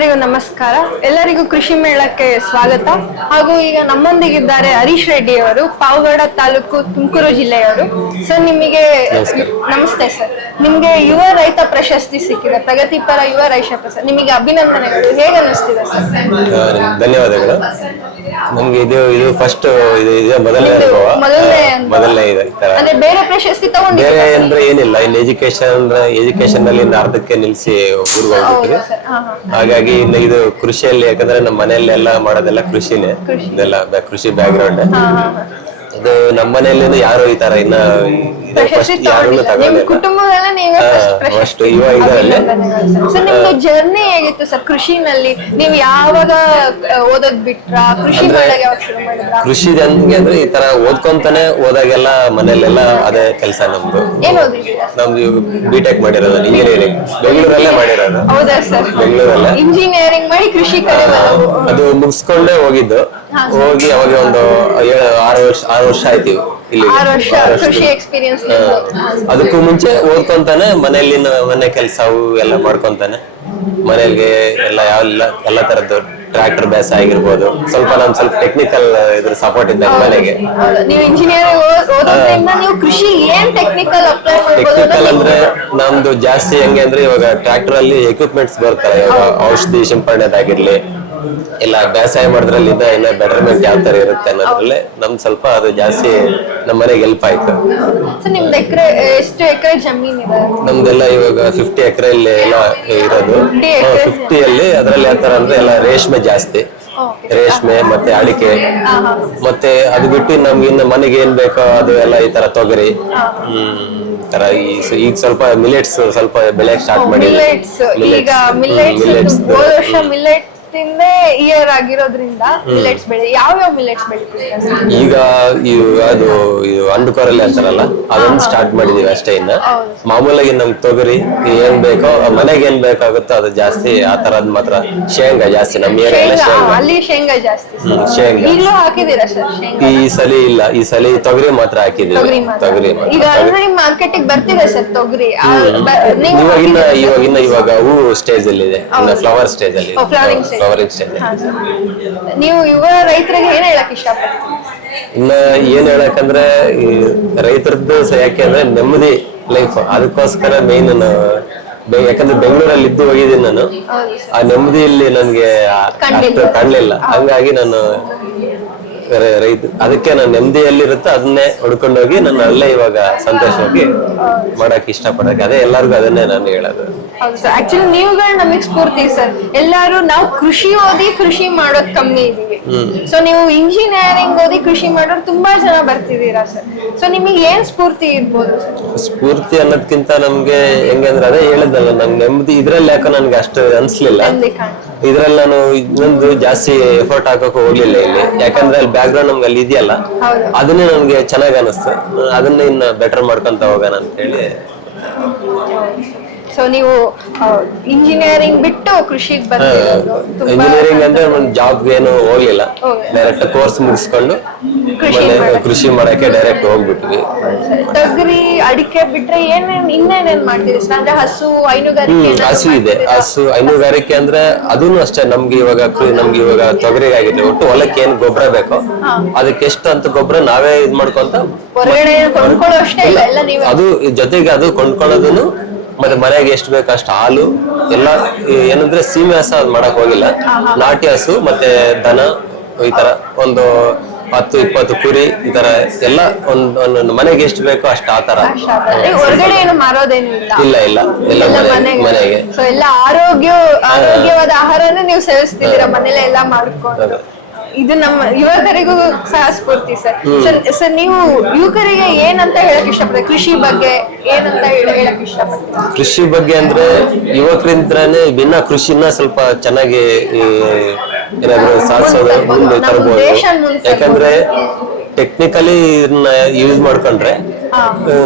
ಎಲ್ಲರಿಗೂ ನಮಸ್ಕಾರ. ಎಲ್ಲರಿಗೂ ಕೃಷಿ ಮೇಳಕ್ಕೆ ಸ್ವಾಗತ. ಹಾಗೂ ಈಗ ನಮ್ಮೊಂದಿಗಿದ್ದಾರೆ ಹರೀಶ್ ರೆಡ್ಡಿ ಅವರು, ಪಾವಗಡ ತಾಲೂಕು, ತುಮಕೂರು ಜಿಲ್ಲೆಯವರು. ಸರ್, ನಿಮಗೆ ನಮಸ್ತೆ ಸರ್. ನಿಮಗೆ ಯುವ ರೈತ ಪ್ರಶಸ್ತಿ ಸಿಕ್ಕಿದೆ, ಪ್ರಗತಿಪರ ಯುವ ರೈತ ಪ್ರಶಸ್ತಿ. ನಿಮಗೆ ಅಭಿನಂದನೆಗಳು. ಹೇಗೆ ಅನಿಸ್ತಿದೆ ಸರ್? ಧನ್ಯವಾದಗಳು. ನಮ್ಗೆ ಇದು ಫಸ್ಟ್ ಮೊದಲನೇ ಇದೆ. ಅಂದ್ರೆ ಬೇರೆ ಪ್ರಶಸ್ತಿ ತಗೊಂಡಿದ್ದೀರಾ? ಬೇರೆ ಅಂದ್ರೆ ಏನಿಲ್ಲ, ಇನ್ನು ಎಜುಕೇಶನ್ ನಲ್ಲಿ ಅರ್ಧಕ್ಕೆ ನಿಲ್ಸಿ ಊರಿಗೆ ಹೋಗ್ಬಿಟ್ಟಿದೆ. ಹಾಗಾಗಿ ಇನ್ನು ಇದು ಕೃಷಿಯಲ್ಲಿ, ಯಾಕಂದ್ರೆ ನಮ್ಮ ಮನೆಯಲ್ಲೆಲ್ಲ ಮಾಡೋದೆಲ್ಲ ಕೃಷಿನೇ, ಇದೆಲ್ಲ ಕೃಷಿ ಬ್ಯಾಕ್ ಗ್ರೌಂಡ್. ಇದು ನಮ್ಮ ಮನೆಯಲ್ಲಿ ಯಾರು ಈ ತರ ಇನ್ನ ಯಾರು ಫಸ್ಟ್ ನಿಮ್ದು ಜರ್ನಿ ಹೇಗಿತ್ತು ಸರ್ ಕೃಷಿನಲ್ಲಿ? ನೀವು ಯಾವಾಗ ಓದೋದ್ ಬಿಟ್ರ? ಕೃಷಿ ಕೃಷಿ ಅಂದ್ರೆ ಈ ತರ ಓದ್ಕೊಂತಾನೆ ಹೋದಾಗೆಲ್ಲ ಮನೆಯಲ್ಲೆಲ್ಲ ಅದೇ ಕೆಲಸ ನಮ್ದು. ನಮ್ದು ಬಿಟೆಕ್ ಮಾಡಿರೋದು ಇಂಜಿನಿಯರಿಂಗ್ ಬೆಂಗಳೂರಲ್ಲೇ ಮಾಡಿರೋದು. ಹೌದಾ ಸರ್? ಬೆಂಗಳೂರಲ್ಲೇ ಇಂಜಿನಿಯರಿಂಗ್ ಮಾಡಿ ಕೃಷಿ ಅದು ಮುಗಿಸ್ಕೊಂಡೇ ಹೋಗಿದ್ದು. ಹೋಗಿ ಅವಾಗ ಒಂದು 6 ವರ್ಷ ಆಯ್ತು ಇಲ್ಲಿ. ಕೃಷಿ ಎಕ್ಸ್ಪೀರಿಯನ್ಸ್. ಅದಕ್ಕೂ ಮುಂಚೆ ಓದ್ಕೊಂತಾನೆ ಮನೆಯಲ್ಲಿ ಮನೆ ಕೆಲಸ ಎಲ್ಲ ಮಾಡ್ಕೊಂತಾನೆ ಮನೆಗೆ ಎಲ್ಲ ತರದ್ದು ಟ್ರಾಕ್ಟರ್ ಬೇಸ ಆಗಿರ್ಬೋದು. ಸ್ವಲ್ಪ ಟೆಕ್ನಿಕಲ್ ಇದ್ರ ಸಪೋರ್ಟ್ ಇದ್ದಾಗ ಮನೆಗೆ. ನೀವು ಇಂಜಿನಿಯರಿಂಗ್ ಓದೋದ್ರಿಂದ ನೀವು ಕೃಷಿ ಏನ್ ಟೆಕ್ನಿಕಲ್ ಅಂದ್ರೆ ನಮ್ದು ಜಾಸ್ತಿ ಹೆಂಗೆ ಅಂದ್ರೆ ಇವಾಗ ಟ್ರಾಕ್ಟರ್ ಅಲ್ಲಿ ಎಕ್ವಿಪ್ಮೆಂಟ್ಸ್ ಬರ್ತಾರೆ. ಇವಾಗ ಔಷಧಿ ಸಿಂಪಡಣೆದಾಗಿರ್ಲಿ, ಇಲ್ಲ ಬೇಸಾಯ ಮಾಡೋದ್ರಲ್ಲಿ ಇನ್ನ ಬೆಟರ್ಮೆಂಟ್ ಯಾವ ತರ ಇರುತ್ತೆ ಅನ್ನೋದ್ರಲ್ಲೇ ನಮ್ದು ಸ್ವಲ್ಪ ಅದು ಜಾಸ್ತಿ ನಮ್ಮ ಮನೆಗೆ ಹೆಲ್ಪ್ ಆಯ್ತು. ಎಷ್ಟು ಎಕರೆ ಜಮೀನ್ ಇದೆ? ನಮ್ದೆಲ್ಲ ಇವಾಗ 50 ಎಕರೆ ಎಲ್ಲ ಇರೋದು. 50 ಅದ್ರಲ್ಲಿ ಯಾವ ತರ ಅಂದ್ರೆ ಎಲ್ಲ ರೇಷ್ಮೆ ಜಾಸ್ತಿ, ರೇಷ್ಮೆ ಮತ್ತೆ ಅಡಿಕೆ, ಮತ್ತೆ ಅದು ಬಿಟ್ಟು ನಮ್ಗೆ ಇನ್ನು ಮನೆಗೆ ಏನ್ ಬೇಕೋ ಅದು ಎಲ್ಲ ಈ ತರ ತೊಗರಿ ತರ. ಈಗ ಸ್ವಲ್ಪ ಮಿಲೆಟ್ಸ್ ಸ್ವಲ್ಪ ಬೆಳೆ ಸ್ಟಾರ್ಟ್ ಮಾಡಿದ್ವಿ. ಇಯರ್ ಆಗಿರೋದ್ರಿಂದ ಮಿಲೆಟ್ಸ್ ಬೆಳೆ. ಯಾವ ಮಿಲೆಟ್ಸ್ ಬೆಳಿತೀವಿ ಈಗ? ಅದು ಅಂಡುಕೊರಲೆ ಅಂತಾರಲ್ಲ, ಅದನ್ನ ಸ್ಟಾರ್ಟ್ ಮಾಡಿದೀವಿ ಅಷ್ಟೇ. ಇನ್ನ ಮಾಮೂಲಾಗಿ ನಮ್ಗೆ ತೊಗರಿ ಏನ್ ಬೇಕೋ ಮನೆಗೆ ಏನ್ ಬೇಕಾಗುತ್ತೋ ಅದು ಜಾಸ್ತಿ. ಆ ತರದ್ ಮಾತ್ರ ಶೇಂಗಾ ಜಾಸ್ತಿ ನಮ್ಮ ಏರಿಯಾ. ಅಲ್ಲಿ ಶೇಂಗಾ ಜಾಸ್ತಿ. ಶೇಂಗಾ ಈಗಲೂ ಹಾಕಿದೀರಾ ಸರ್? ಈ ಸಲ ಇಲ್ಲ, ಈ ಸಲ ತೊಗರಿ ಮಾತ್ರ ಹಾಕಿದೀವಿ. ತೊಗರಿ ಈಗ ಮಾರ್ಕೆಟಿಗೆ ಬರ್ತಿದೆ ಸರ್ ತೊಗರಿ. ಇವಾಗ ಹೂ ಸ್ಟೇಜ್ ಅಲ್ಲಿ ಇದೆ, ಫ್ಲವರ್ ಸ್ಟೇಜ್ ಅಲ್ಲಿ. ನೀವು ಯುವ ರೈತರಿಗೆ ಏನ್ ಹೇಳಕ್ ಇಷ್ಟಪಡ್ತೀವಿ? ಇನ್ನ ಏನ್ ಹೇಳಕಂದ್ರೆ ಈ ರೈತರದ್ದು ಯಾಕೆ ಅಂದ್ರೆ ನೆಮ್ಮದಿ ಲೈಫ್. ಅದಕ್ಕೋಸ್ಕರ ಮೇನ್ ಯಾಕಂದ್ರೆ ಬೆಂಗಳೂರಲ್ಲಿ ಇದ್ದು ಹೋಗಿದ್ದೀನಿ ನಾನು. ಆ ನೆಮ್ಮದಿಯಲ್ಲಿ ನನ್ಗೆ ಅಷ್ಟು ಕಾಣ್ಲಿಲ್ಲ. ಹಂಗಾಗಿ ನಾನು ರೈತ ಅದಕ್ಕೆ ನಾನು ನೆಮ್ಮದಿಯಲ್ಲಿರುತ್ತೆ ಅದನ್ನೇ ಹುಡ್ಕೊಂಡೋಗಿ ನಾನು ಅಲ್ಲೇ ಇವಾಗ ಸಂತೋಷವಾಗಿ ಮಾಡಕ್ ಇಷ್ಟಪಡಕ್ಕೆ. ಅದೇ ಎಲ್ಲರಿಗೂ ಅದನ್ನೇ ನಾನು ಹೇಳೋದು. ಆಕ್ಚುಲಿ ನೀವುಗಳು ನಮಗ್ ಸ್ಫೂರ್ತಿ ಸರ್. ಎಲ್ಲಾರು ನಾವು ಕೃಷಿ ಓದಿ ಕೃಷಿ ಮಾಡೋದ್ ಕಮ್ಮಿ ಇದೀವಿ. ಸೊ ನೀವು ಇಂಜಿನಿಯರಿಂಗ್ ಓದಿ ಕೃಷಿ ಮಾಡೋರು ತುಂಬಾ ಜನ ಬರ್ತಿದ್ದೀರಾ ಸರ್. ಸೊ ನಿಮಗೆ ಏನ್ ಸ್ಫೂರ್ತಿ ಇರ್ಬೋದು? ಸ್ಫೂರ್ತಿ ಅನ್ನೋದ್ಕಿಂತ ನಮ್ಗೆ ಹೆಂಗಂದ್ರೆ ಅದೇ ಹೇಳಿದ್ನಲ್ಲ, ನಂಗೆ ನೆಮ್ಮದಿ ಇದ್ರಲ್ಲಿ ಯಾಕೋ ನನ್ಗೆ ಅಷ್ಟು ಅನ್ಸ್ಲಿಲ್ಲ. ಇದ್ರಲ್ಲಿ ನಾನು ಇನ್ನೊಂದು ಜಾಸ್ತಿ ಎಫರ್ಟ್ ಹಾಕಕ್ ಹೋಗ್ಲಿಲ್ಲ ಇಲ್ಲಿ. ಯಾಕಂದ್ರೆ ಅಲ್ಲಿ ಬ್ಯಾಕ್ ಗ್ರೌಂಡ್ ನಮ್ಗೆ ಅಲ್ಲಿ ಇದೆಯಲ್ಲ, ಅದನ್ನೇ ನಮ್ಗೆ ಚೆನ್ನಾಗ್ ಅನಿಸ್ತು. ಅದನ್ನ ಇನ್ನ ಬೆಟರ್ ಮಾಡ್ಕೊಂತ ಹೋಗೋಣ ಅಂತ ಹೇಳಿ. ಸೊ ನೀವು ಇಂಜಿನಿಯರಿಂಗ್ ಬಿಟ್ಟು ಕೃಷಿಗೆ ಬಂದಿರೋದು? ಇಂಜಿನಿಯರಿಂಗ್ ಅಂದ್ರೆ ಒಂದು ಜಾಬ್ ಏನು ಹೋಗ್ಲಿಲ್ಲ, ಡೈರೆಕ್ಟ್ ಕೋರ್ಸ್ ಮುಗಿಸ್ಕೊಂಡು ಕೃಷಿ ಮಾಡಕ್ಕೆ ಡೈರೆಕ್ಟ್ ಹೋಗ್ಬಿಟ್ವಿ. ತೊಗರಿ ಅಡಿಕೆ ಬಿಟ್ರೆ ಇನ್ನೇನೇನ್ ಮಾಡ್ತೀರಿ? ಅಂದ್ರೆ ಹಸು ಹೈನುಗಾರಿಕೆ? ಹಸು ಇದೆ, ಹಸು ಹೈನುಗಾರಿಕೆ ಅಂದ್ರೆ ಅದನ್ನು ಅಷ್ಟೇ. ನಮ್ಗೆ ಇವಾಗ ತೊಗರಿಗೆ ಆಗಿರ್ಲಿ, ಒಟ್ಟು ಹೊಲಕ್ಕೆ ಏನ್ ಗೊಬ್ಬರ ಬೇಕೋ ಅದಕ್ಕೆ ಎಷ್ಟು ಅಂತ ಗೊಬ್ಬರ ನಾವೇ ಇದ್ ಮಾಡ್ಕೊಂತ ಹೊರಗಡೆ ಕೊಂಡ್ಕೊಳ್ಳೋ ಅಷ್ಟೇ ಇಲ್ಲ, ಅದು ಜೊತೆಗೆ ಅದು ಕೊಂಡ್ಕೊಳ್ಳೋದನ್ನು ಮತ್ತೆ ಮನೆಗೆ ಎಷ್ಟು ಬೇಕು ಅಷ್ಟು ಹಾಲು ಎಲ್ಲ. ಏನಂದ್ರೆ ಸೀಮೆ ಹಸು ಅದ್ ಮಾಡಕ್ ಹೋಗಿಲ್ಲ, ನಾಟಿ ಹಸು ಮತ್ತೆ ದನ ಈ ತರ ಒಂದು 10-20 ಕುರಿ ಈ ತರ ಎಲ್ಲ ಒಂದು ಮನೆಗೆ ಎಷ್ಟು ಬೇಕೋ ಅಷ್ಟು. ಆ ತರ ಹೊರಗಡೆ ಏನು ಮಾರೋದೇನು ಇಲ್ಲ ಎಲ್ಲ ಮನೆಗೆ. ಸೊ ಎಲ್ಲ ಆರೋಗ್ಯವಾದ ಆಹಾರನ ನೀವು ಸೇವಿಸ್ತಿದ್ದೀರಾ ಮನೇಲೆ ಎಲ್ಲ ಮಾಡ್ಕೊಂಡು. ಇದು ನಮ್ಮ ಯುವಕರಿಗೂ ಸಹ ಸ್ಫೂರ್ತಿ ಸರ್. ಸರ್, ನೀವು ಯುವಕರಿಗೆ ಏನಂತ ಹೇಳಕ್ ಇಷ್ಟಪಡ್ತೀವಿ? ಕೃಷಿ ಬಗ್ಗೆ ಏನಂತ ಹೇಳಕ್ ಇಷ್ಟಪಡ್ತೀವಿ? ಕೃಷಿ ಬಗ್ಗೆ ಅಂದ್ರೆ ಯುವಕರಿಂದಾನೆ ಭಿನ್ನ ಕೃಷಿನ ಸ್ವಲ್ಪ ಚೆನ್ನಾಗಿ ಏನಾದ್ರು ಸಾಧಿಸೋದು, ಮುಂದೆ ತರಬಹುದು. ಯಾಕಂದ್ರೆ ಟೆಕ್ನಿಕಲಿ ಇದನ್ನ ಯೂಸ್ ಮಾಡ್ಕೊಂಡ್ರೆ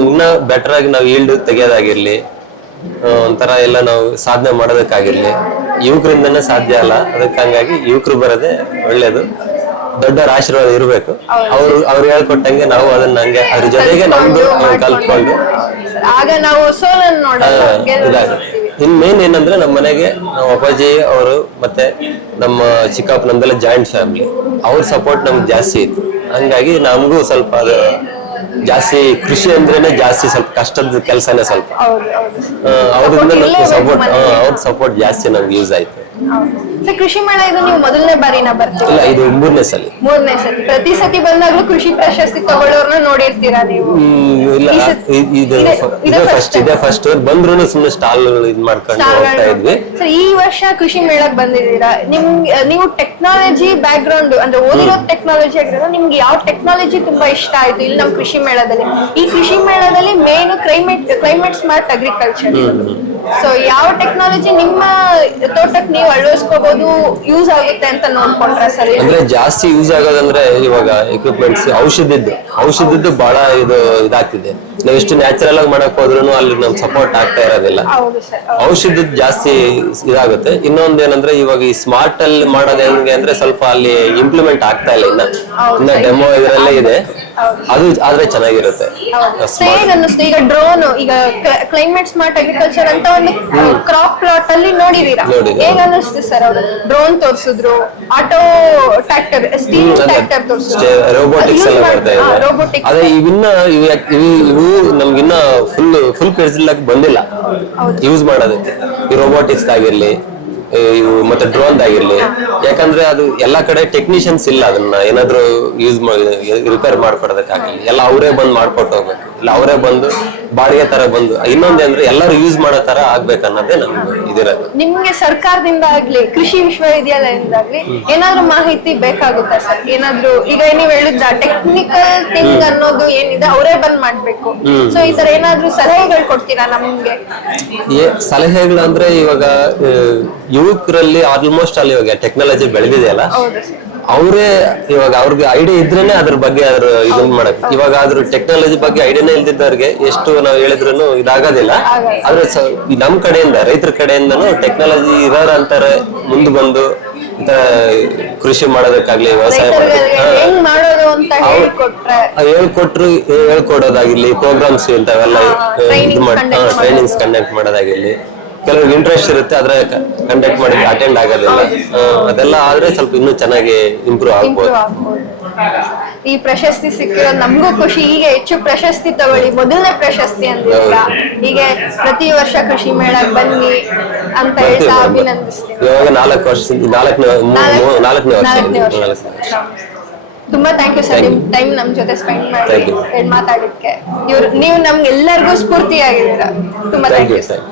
ಇನ್ನ ಬೆಟರ್ ಆಗಿ ನಾವು ಈಲ್ಡ್ ತೆಗೆಯೋದಾಗಿರ್ಲಿ, ಒಂಥರ ಎಲ್ಲ ನಾವು ಸಾಧನೆ ಮಾಡೋದಕ್ಕಾಗಿರ್ಲಿ ಯುವಕರಿಂದನೇ ಸಾಧ್ಯ ಅಲ್ಲ. ಅದಕ್ಕೆ ಹಂಗಾಗಿ ಯುವಕರು ಬರೋದೇ ಒಳ್ಳೇದು. ದೊಡ್ಡವರ ಆಶೀರ್ವಾದ ಇರಬೇಕು. ಅವ್ರು ಹೇಳ್ಕೊಟ್ಟಂಗೆ ನಾವು ಅದನ್ನ ಹಂಗೆ ಅದ್ರ ಜೊತೆಗೆ ನಮ್ದು ಕಲ್ತ್ಕೊಂಡು ಆಗ ನಾವು ಸೋಲನ್ನು ನೋಡೋದು. ಇನ್ ಮೇನ್ ಏನಂದ್ರೆ ನಮ್ಮ ಮನೆಗೆ ನಮ್ಮ ಅಪ್ಪಾಜಿ ಅವರು ಮತ್ತೆ ನಮ್ಮ ಚಿಕ್ಕಪ್ಪ ನಮ್ದೆಲ್ಲ ಜಾಯಿಂಟ್ ಫ್ಯಾಮಿಲಿ, ಅವ್ರ ಸಪೋರ್ಟ್ ನಮ್ಗೆ ಜಾಸ್ತಿ ಇತ್ತು. ಹಂಗಾಗಿ ನಮಗೂ ಸ್ವಲ್ಪ ಅದು ಜಾಸ್ತಿ ಕೃಷಿ ಅಂದ್ರೇನೆ ಜಾಸ್ತಿ ಸ್ವಲ್ಪ ಕಷ್ಟದ ಕೆಲಸನೇ ಸ್ವಲ್ಪ. ಅವ್ರಿಂದ ಸಪೋರ್ಟ್ ಜಾಸ್ತಿ ನಮ್ಗೆ ಯೂಸ್ ಆಯ್ತು. ಸರ್, ಕೃಷಿ ಮೇಳ ಇದು ನೀವು ಮೊದಲನೇ ಬಾರಿನ ಬರ್ತೀರಾ? ಇಲ್ಲ, ಇದು ಮೂರನೇ ಸಲ. ಪ್ರತಿ ಸತಿ ಬಂದಾಗ್ಲೂ ಕೃಷಿ ಪ್ರಶಸ್ತಿ ತಗೊಳ್ಳೋರ್ನ ನೋಡಿರ್ತೀರಾ ನೀವು? ಇಲ್ಲ, ಇದೇ ಫಸ್ಟ್ ಬಂದ್ರು ಸುಮ್ಮನೆ ಸ್ಟಾಲ್ ಇದ್ ಮಾಡ್ಕೊಂಡು ಹೋಗ್ತಾ ಇದ್ವಿ. ಸರ್, ಈ ವರ್ಷ ಕೃಷಿ ಮೇಳಕ್ ಬಂದಿದ್ದೀರಾ, ನೀವು ಟೆಕ್ನಾಲಜಿ ಬ್ಯಾಕ್ ಗ್ರೌಂಡ್ ಅಂದ್ರೆ ಓದಿರೋ ಟೆಕ್ನಾಲಜಿ ಆಗಿರೋದು, ನಿಮ್ಗೆ ಯಾವ ಟೆಕ್ನಾಲಜಿ ತುಂಬಾ ಇಷ್ಟ ಆಯ್ತು ಇಲ್ಲಿ ನಮ್ಮ ಕೃಷಿ ಮೇಳದಲ್ಲಿ? ಈ ಕೃಷಿ ಮೇಳದಲ್ಲಿ main climate smart agriculture. So ಯಾವ ಟೆಕ್ನಾಲಜಿ ನಿಮ್ಮ ತೋಟಕ್ಕೆ ನೀವು ಅಳವಡಿಸ್ಕೋಬಹುದು, ಯೂಸ್ ಆಗುತ್ತೆ ಅಂತ ನೋಡ್ಕೊಂಡ್ರೆ ಸರ್? ಅಂದ್ರೆ ಜಾಸ್ತಿ ಯೂಸ್ ಆಗೋದಂದ್ರೆ ಇವಾಗ ಎಕ್ವಿಪ್ಮೆಂಟ್ಸ್, ಔಷಧಿದ್ದು ಬಹಳ ಇದಾಗ್ತಿದೆ. ನಾವ್ ಎಷ್ಟು ನ್ಯಾಚುರಲ್ ಆಗಿ ಮಾಡಕ್ ಹೋದ್ರು ಅಲ್ಲಿ ನಮ್ ಸಪೋರ್ಟ್ ಆಗ್ತಾ ಇರೋದಿಲ್ಲ. ಔಷಧದ ಜಾಸ್ತಿ ಇದಾಗುತ್ತೆ. ಇನ್ನೊಂದ್ ಏನಂದ್ರೆ ಇವಾಗ ಈ ಸ್ಮಾರ್ಟ್ ಅಲ್ಲಿ ಮಾಡೋದ್ ಹೆಂಗೆ ಅಂದ್ರೆ ಸ್ವಲ್ಪ ಅಲ್ಲಿ ಇಂಪ್ಲಿಮೆಂಟ್ ಆಗ್ತಾ ಇಲ್ಲ, ಇನ್ನ ಡೆಮೋ ಇದರಲ್ಲೇ ಇದೆ. ಅದು ಆದ್ರೆ ಚೆನ್ನಾಗಿರುತ್ತೆ. ಈಗ ಡ್ರೋನ್, ಈಗ ಕ್ಲೈಮೇಟ್ ಸ್ಮಾರ್ಟ್ ಅಗ್ರಿಕಲ್ಚರ್ ಅಂತ ಒಂದು ಕ್ರಾಪ್ ಪ್ಲಾಟ್ ಅಲ್ಲಿ ನೋಡಿದೀರಾ? ಹೇಗ ಅನ್ನಿಸ್ತು ಸರ್? ಅವರು ಡ್ರೋನ್ ತೋರಿಸಿದ್ರು, ಆಟೋ ಟ್ರ್ಯಾಕ್ಟರ್, ಸ್ಟೀಮ್ ಟ್ರ್ಯಾಕ್ಟರ್ ತೋರಿಸಿದ್ರು, ರೋಬೋಟಿಕ್ಸ್ ಎಲ್ಲ ಬರ್ತಾ ಇದೆ. ಅದೇ ಇವು ನಮ್ಗಿನ್ನ ಫುಲ್ ಪೇಜ್ ಬಂದಿಲ್ಲ ಯೂಸ್ ಮಾಡೋದಕ್ಕೆ. ಈ ರೋಬೋಟಿಕ್ಸ್ ಆಗಿರ್ಲಿ, ಇವು ಮತ್ತೆ ಡ್ರೋನ್ ಆಗಿರ್ಲಿ. ಯಾಕಂದ್ರೆ ಅದು ಎಲ್ಲಾ ಕಡೆ ಟೆಕ್ನಿಷಿಯನ್ಸ್ ಇಲ್ಲ, ಅದನ್ನ ಏನಾದ್ರು ಯೂಸ್ ರಿಪೇರ್ ಮಾಡ್ಕೊಡೋದಕ್ಕಾಗಲಿ. ಎಲ್ಲ ಅವರೇ ಬಂದು ಮಾಡ್ಕೊಟ್ಟು ಹೋಗ್ಬೇಕು, ಇಲ್ಲ ಅವರೇ ಬಂದು ಬಾಡಿಗೆ ತರ ಬಂದು. ಇನ್ನೊಂದೇಂದ್ರೆ ಎಲ್ಲರೂ ಯೂಸ್ ಮಾಡೋ ತರ ಆಗ್ಬೇಕನ್ನೋದೇ ನಮ್ಗೆ ಇದಿರೋದು. ನಿಮ್ಗೆ ಸರ್ಕಾರದಿಂದ ಆಗ್ಲಿ, ಕೃಷಿ ವಿಶ್ವವಿದ್ಯಾಲಯದಿಂದ ಆಗ್ಲಿ ಏನಾದ್ರು ಮಾಹಿತಿ ಬೇಕಾಗುತ್ತಾ ಸರ್? ಏನಾದ್ರು ಈಗ ನೀವ್ ಹೇಳಿದ್ದ ಟೆಕ್ನಿಕಲ್ ಥಿಂಗ್ ಅನ್ನೋದು ಏನಿದೆ ಅವರೇ ಬಂದ್ ಮಾಡ್ಬೇಕು. ಸೊ ಈ ತರ ಏನಾದ್ರು ಸಲಹೆಗಳು ಕೊಡ್ತೀರಾ ನಮ್ಗೆ? ಸಲಹೆಗಳು ಅಂದ್ರೆ ಇವಾಗ ಯುವಕರಲ್ಲಿ ಆಲ್ಮೋಸ್ಟ್ ಅಲ್ಲಿ ಇವಾಗ ಟೆಕ್ನಾಲಜಿ ಬೆಳೆದಿದೆಯಲ್ಲ, ಅವರೇ ಇವಾಗ ಅವ್ರಿಗೆ ಐಡಿಯಾ ಇದ್ರೇನೆ ಅದ್ರ ಬಗ್ಗೆ ಇದನ್ನ ಮಾಡಕ್. ಇವಾಗ ಅದ್ರ ಟೆಕ್ನಾಲಜಿ ಬಗ್ಗೆ ಐಡಿಯಾನೇ ಇಲ್ದಿದ್ದವ್ರಿಗೆ ಎಷ್ಟು ನಾವ್ ಹೇಳಿದ್ರು ಇದಾಗೋದಿಲ್ಲ. ಆದ್ರೆ ನಮ್ ಕಡೆಯಿಂದ, ರೈತರ ಕಡೆಯಿಂದನೂ ಟೆಕ್ನಾಲಜಿ ಇರೋರ ಅಂತಾರೆ ಮುಂದೆ ಬಂದು ಕೃಷಿ ಮಾಡೋದಕ್ಕಾಗ್ಲಿ, ವ್ಯವಸಾಯ ಹೇಳ್ಕೊಡೋದಾಗಿರ್ಲಿ, ಪ್ರೋಗ್ರಾಮ್ಸ್ ಇಂಥವೆಲ್ಲ ಟ್ರೈನಿಂಗ್ಸ್ ಕಂಡಕ್ಟ್ ಮಾಡೋದಾಗಿರ್ಲಿ. ಕೆಲವ್ರಿಗೆ ಇಂಟ್ರೆಸ್ಟ್ ಇರುತ್ತೆ, ಆದ್ರೆ ಕಂಡಕ್ಟ್ ಮಾಡಿ ಅಟೆಂಡ್ ಆಗೋದಿಲ್ಲ. ಅದೆಲ್ಲ ಆದ್ರೆ ಸ್ವಲ್ಪ ಇನ್ನೂ ಚೆನ್ನಾಗಿ ಇಂಪ್ರೂವ್ ಆಗ್ಬೋದು. ಈ ಪ್ರಶಸ್ತಿ ಸಿಕ್ಕಿರೋದು ನಮಗೂ ಖುಷಿ. ಹೀಗೆ ಹೆಚ್ಚು ಪ್ರಶಸ್ತಿ ತಗೊಳ್ಳಿ. ಮೊದಲನೇ ಪ್ರಶಸ್ತಿ ಅಂದಿಲ್ಲ, ಹೀಗೆ ಪ್ರತಿ ವರ್ಷ ಕೃಷಿ ಮೇಳಕ್ ಬನ್ನಿ ಅಂತ ಹೇಳ್ತಾ ಅಭಿನಂದಿಸ್ತೀನಿ. ಇವಾಗ 4 ವರ್ಷದಿಂದ 4ನೇ ವರ್ಷ. ತುಂಬಾ ಥ್ಯಾಂಕ್ ಯು ಸರ್, ನಿಮ್ ಟೈಮ್ ನಮ್ ಜೊತೆ ಸ್ಪೆಂಡ್ ಮಾಡಿ ಮಾತಾಡಿದ್ಕೆ. ನೀವು ನಮ್ಗೆಲ್ಲರಿಗೂ ಸ್ಫೂರ್ತಿಯಾಗಿದ್ದೀರಾ. ತುಂಬಾ ಥ್ಯಾಂಕ್ ಯು ಸರ್.